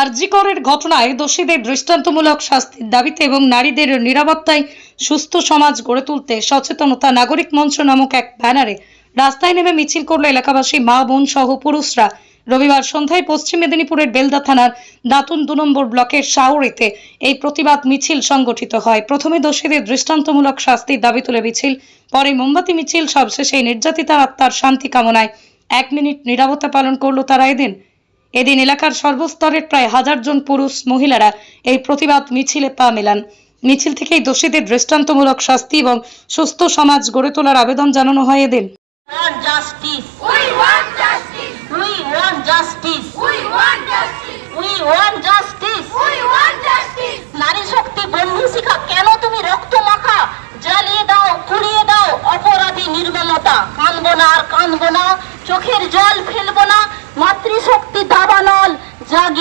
আরজিকরের ঘটনায় দোষীদের দৃষ্টান্তমূলক শাস্তির দাবিতে এবং নারীদের নিরাপত্তায় সুস্থ সমাজ গড়ে তুলতে সচেতনতা নাগরিক মঞ্চ নামক এক ব্যানারে রাস্তায় নেমে মিছিল করল এলাকাবাসী মা, বোন সহ পুরুষরা। রবিবার সন্ধ্যায় পশ্চিম মেদিনীপুরের বেলদা থানার দাতুন দু নম্বর ব্লকের শাওড়িতে এই প্রতিবাদ মিছিল সংগঠিত হয়। প্রথমে দোষীদের দৃষ্টান্তমূলক শাস্তির দাবি তুলে মিছিল, পরে মোমবাতি মিছিল, সবশেষে নির্যাতিতার আত্মার শান্তি কামনায় এক মিনিট নিরাপত্তা পালন করল তারা এদিন। এদিন এলাকার সর্বস্তরের প্রায় হাজার জন পুরুষ মহিলারা এই প্রতিবাদ মিছিলে পা মেলান। মিছিল থেকেই দোষীদের দৃষ্টান্তমূলক শাস্তি এবং সুস্থ সমাজ গড়ে তোলার আবেদন জানানো হয় এদিন। Justice. We want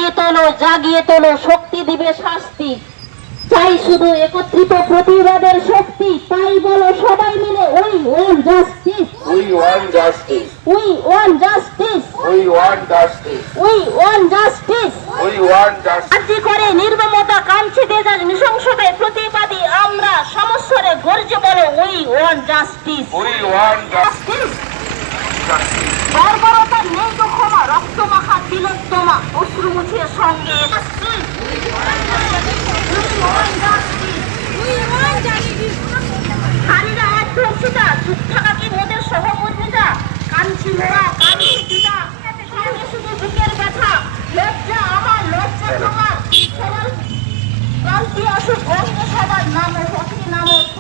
জাগিয়ে তোলো জাগিয়ে তোলো শক্তি দিবে শাস্তি চাই শুধু একত্রিত প্রতিবাদের শক্তি তাই বলো সবাই মিলে we want justice We want justice. We want justice We want justice. We want justice We want justice. আর্জি করে নির্মমতা কাঞ্চি দেজার নৃশংসকে প্রতিবাদী আমরা সমস্যরে গর্জে বলো we want justice We want justice. Justice বর্বরতার নেই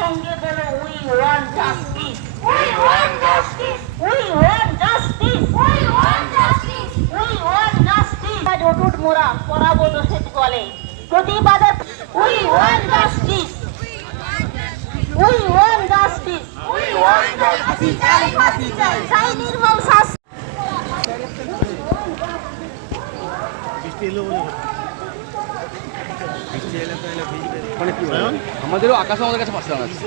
সঙ্গে বলো we want justice We want justice. We want justice We want justice. We want justice আজ অটুট মোরা পরাবো দোষের গলে প্রতিবাদে we want justice we want justice We want justice. চাই নির্মম শাস্তি আমাদেরও আকাশ আমাদের কাছে পাঁচটা আছে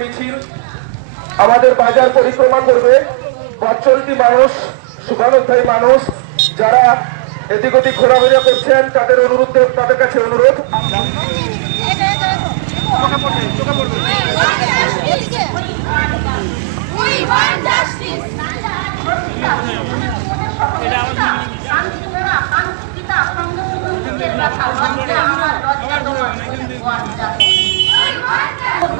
মিছিল আমাদের বাজার পরিক্রমা করবে। পথচলতি মানুষ শুভানুধ্যায়ী মানুষ যারা এদিক ওদিক ঘোরাফেরা করছেন তাদের অনুরোধ তাদের কাছে অনুরোধ We want justice. শান্তি মোরা কান্তি পিতা সঙ্গে শুধু বুকের ব্যথা লজ্জা আমার লজ্জা তোমার ওয়ান জাস্টিস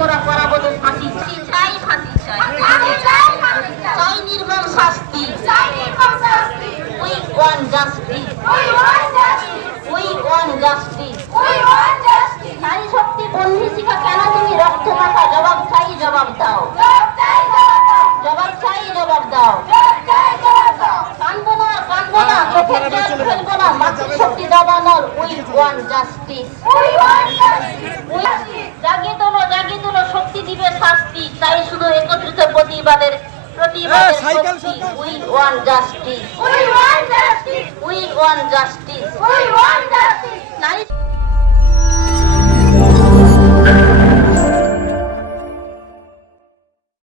করা করাবো তো ফাঁসি চাই ফাঁসি চাই আমি চাই ফাঁসি চাই। চাই নির্মম শাস্তি চাই নির্মম শাস্তি। We want justice We want justice. We want justice We want justice. নারী শক্তি বন্ধু শিখা কেন তুমি রক্ত মাখা জবাব চাই জবাব দাও জবাব চাই, জবাব দাও। জবাব চাই জবাব দাও। কানবো না কানবো না চোখের জল ফেলব না মাতৃশক্তি দাবানল we want justice We want justice. জাগিয়ে তোলো জাগিয়ে তোলো শক্তি দিবে শাস্তি চাই শুধু একত্রিত প্রতিবাদের প্রতিবাদের শক্তি we want justice We want justice. We want justice We want justice. নারী